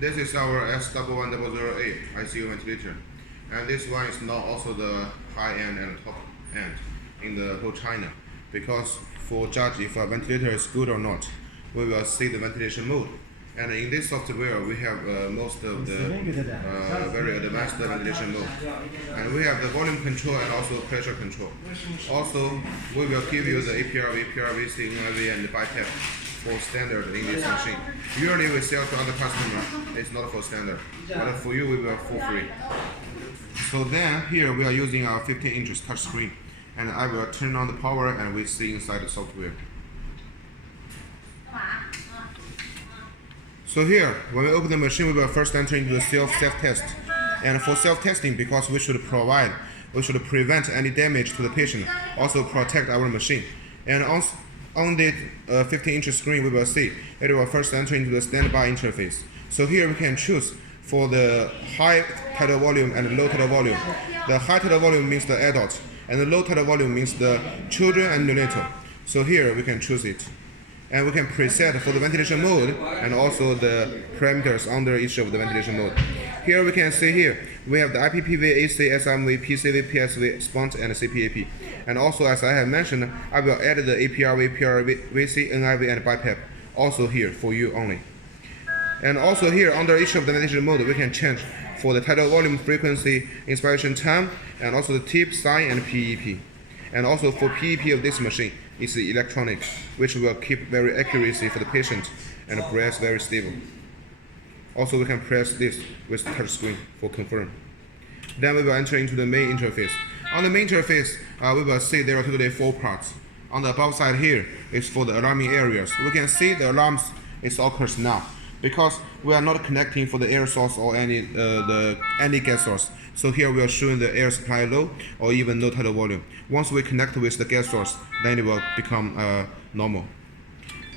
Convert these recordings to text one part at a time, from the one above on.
This is our S1100A ICU ventilator, and this one is now also the high end and top end in the whole China. Because for judge if a ventilator is good or not, we will see the ventilation mode. And in this software, we have most of the very advanced ventilation mode. And we have the volume control and also pressure control. Also, we will give you the APRV, PRVC, NIV, and the BiPAP for standard in this machine. Usually we sell to other customers, it's not for standard. But for you, we will for free. So then here we are using our 15 inches touch screen. And I will turn on the power and we see inside the software. So here, when we open the machine, we will first enter into the self-test. And for self-testing, because we should prevent any damage to the patient, also protect our machine. And on the 15 inch screen, we will see it will first enter into the standby interface. So here we can choose for the high tidal volume and low tidal volume. The high tidal volume means the adult, and the low tidal volume means the children and neonatal. So here we can choose it. And we can preset for the ventilation mode and also the parameters under each of the ventilation mode. Here we can see here, we have the IPPV, AC, SMV, PCV, PSV, SPONT, and CPAP. And also, as I have mentioned, I will add the APRV, PRVC, NIV, and BiPAP also here for you only. And also here, under each of the ventilation mode, we can change for the tidal volume, frequency, inspiration time, and also the tip, sign, and PEP. And also for PEP of this machine, it's electronic, which will keep very accuracy for the patient and breath very stable. Also, we can press this with the touch screen for confirm. Then we will enter into the main interface. On the main interface, we will see there are totally 4 parts. On the above side here is for the alarming areas. We can see the alarms is occurs now because we are not connecting for the air source or any gas source. So here we are showing the air supply low or even no tidal volume. Once we connect with the gas source, then it will become normal.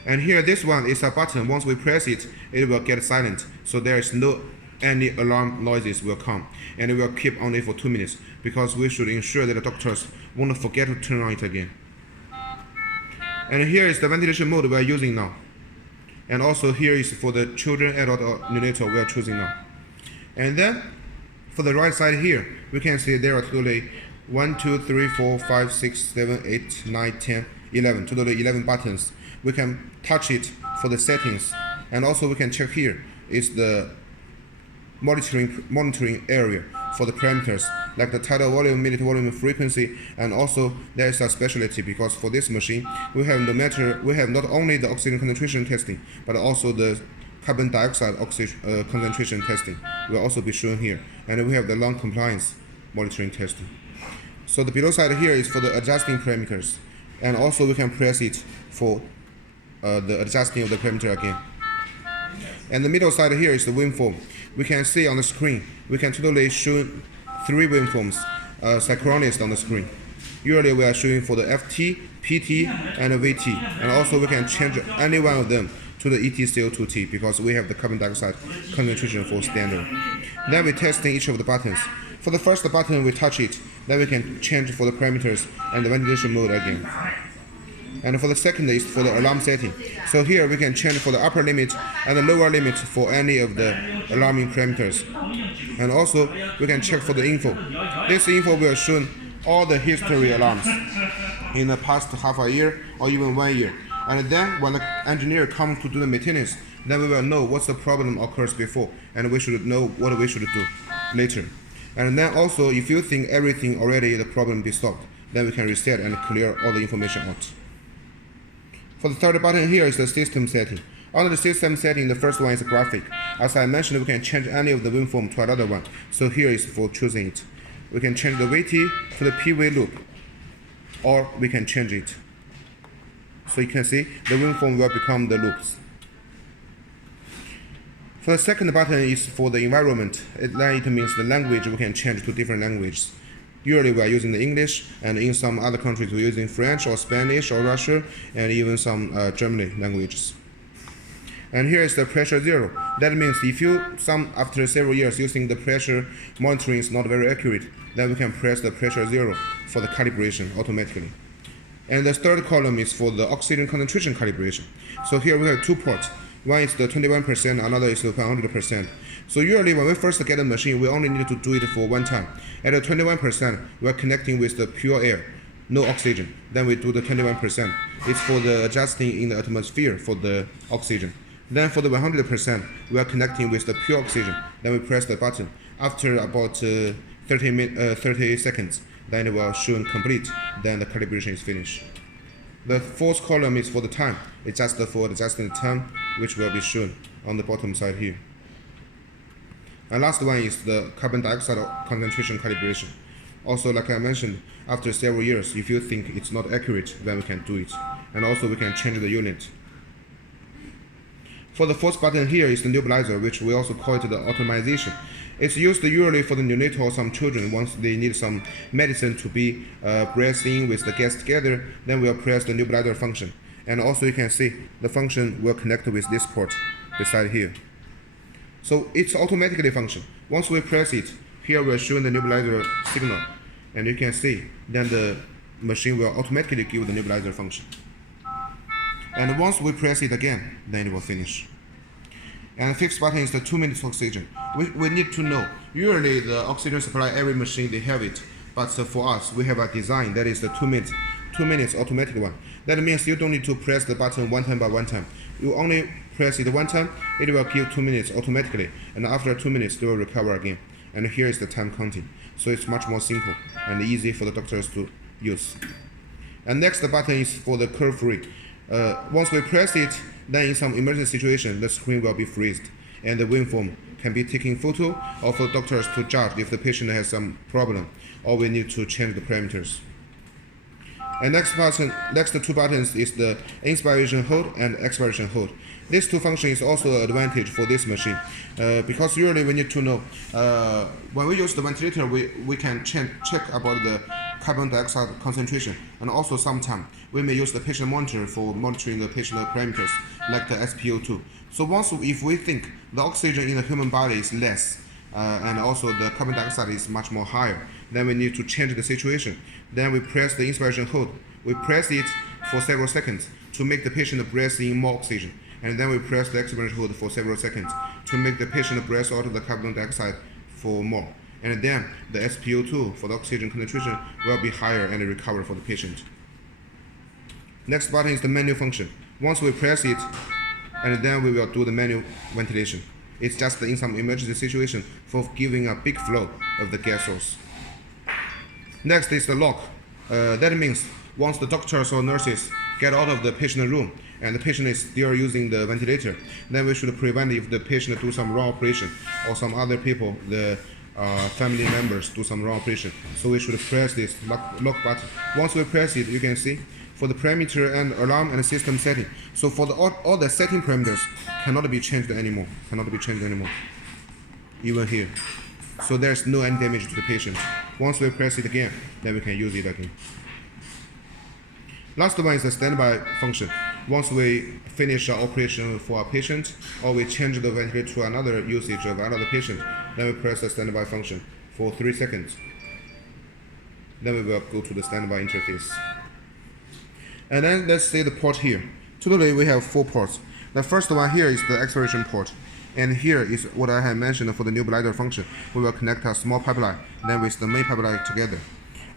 And here this one is a button. Once we press it, it will get silent. So there is no any alarm noises will come. And it will keep only for 2 minutes because we should ensure that the doctors won't forget to turn on it again. And here is the ventilation mode we are using now. And also here is for the children, adult, or neonatal we are choosing now. And then for the right side here, we can see there are totally 1, 2, 3, 4, 5, 6, 7, 8, 9, 10, 11, totally 11 buttons. We can touch it for the settings. And also we can check here is the monitoring area for the parameters like the tidal volume, minute volume, frequency, and also there is a specialty because for this machine we have not only the oxygen concentration testing but also the carbon dioxide concentration testing will also be shown here, and we have the lung compliance monitoring testing. So the below side here is for the adjusting parameters, and also we can press it for the adjusting of the parameter again. And the middle side here is the waveform. We can see on the screen, we can totally show 3 waveforms synchronized on the screen. Usually we are showing for the FT, PT, and VT, and also we can change any one of them to the ETCO2T because we have the carbon dioxide concentration for standard. Then we testing each of the buttons. For the first button, we touch it, then we can change for the parameters and the ventilation mode again. And for the second is for the alarm setting. So here we can change for the upper limit and the lower limit for any of the alarming parameters. And also we can check for the info. This info will show all the history alarms in the past half a year or even 1 year. And then when the engineer comes to do the maintenance, then we will know what's the problem occurs before, and we should know what we should do later. And then also, if you think everything already the problem be solved, then we can reset and clear all the information out. For the third button here is the system setting. Under the system setting, the first one is graphic. As I mentioned, we can change any of the waveform to another one. So here is for choosing it. We can change the VT to the PV loop, or we can change it. So you can see the waveform will become the loops. For the second button is for the environment. It means the language we can change to different languages. Usually we are using the English, and in some other countries we're using French or Spanish or Russian, and even some German languages. And here is the pressure 0. That means if after several years using the pressure monitoring is not very accurate, then we can press the pressure 0 for the calibration automatically. And the third column is for the oxygen concentration calibration. So here we have 2 ports. One is the 21%, another is the 100%. So usually when we first get a machine, we only need to do it for one time. At the 21%, we are connecting with the pure air, no oxygen. Then we do the 21%. It's for the adjusting in the atmosphere for the oxygen. Then for the 100%, we are connecting with the pure oxygen. Then we press the button. After about 30 seconds, then it will show complete. Then the calibration is finished. The fourth column is for the time. It's just for adjusting the time, which will be shown on the bottom side here. And last one is the carbon dioxide concentration calibration. Also, like I mentioned, after several years, if you think it's not accurate, then we can do it. And also we can change the unit. For the fourth button here is the nebulizer, which we also call it the automation. It's used usually for the neonatal or some children once they need some medicine to be breathed in with the gas together, then we'll press the nebulizer function. And also you can see the function will connect with this port beside here. So it's automatically function. Once we press it, here we're showing the nebulizer signal. And you can see then the machine will automatically give the nebulizer function. And once we press it again, then it will finish. And the fifth button is the 2 minutes oxygen. We need to know, usually the oxygen supply, every machine they have it, but for us, we have a design that is the 2 minutes automatic one. That means you don't need to press the button one time by one time. You only press it one time, it will give 2 minutes automatically, and after 2 minutes, they will recover again. And here is the time counting. So it's much more simple and easy for the doctors to use. And next, the button is for the curve free. Once we press it, then in some emergency situation, the screen will be freezed, and the waveform can be taking photo or for doctors to judge if the patient has some problem, or we need to change the parameters. And next two buttons is the inspiration hold and expiration hold. These two functions is also an advantage for this machine, because usually we need to know when we use the ventilator, we can check about the carbon dioxide concentration, and also sometimes we may use the patient monitor for monitoring the patient parameters like the SpO2. So once if we think the oxygen in the human body is less and also the carbon dioxide is much more higher, then we need to change the situation. Then we press the inspiration hold. We press it for several seconds to make the patient breathe in more oxygen, and then we press the expiration hold for several seconds to make the patient breathe out the carbon dioxide for more. And then the SpO2 for the oxygen concentration will be higher and recover for the patient. Next button is the manual function. Once we press it, and then we will do the manual ventilation. It's just in some emergency situation for giving a big flow of the gas source. Next is the lock. That means once the doctors or nurses get out of the patient room and the patient is still using the ventilator, then we should prevent if the patient do some wrong operation or some other people, the family members do some wrong operation. So we should press this lock button. Once we press it, you can see for the parameter and alarm and system setting. So for all the setting parameters cannot be changed anymore. Even here. So there's no any damage to the patient. Once we press it again, then we can use it again. Last one is the standby function. Once we finish our operation for our patient, or we change the ventilator to another usage of another patient, then we press the standby function for 3 seconds. Then we will go to the standby interface. And then let's see the port here. Totally we have 4 ports. The first one here is the expiration port. And here is what I have mentioned for the nebulizer function. We will connect a small pipeline, then with the main pipeline together.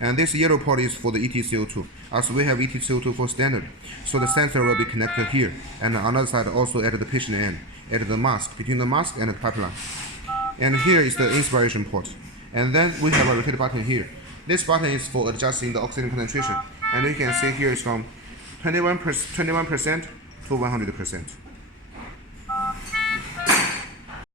And this yellow port is for the EtCO2, as we have EtCO2 for standard. So the sensor will be connected here, and on the other side also at the patient end, at the mask, between the mask and the pipeline. And here is the inspiration port. And then we have a rotate button here. This button is for adjusting the oxygen concentration. And you can see here is from 21% to 100%.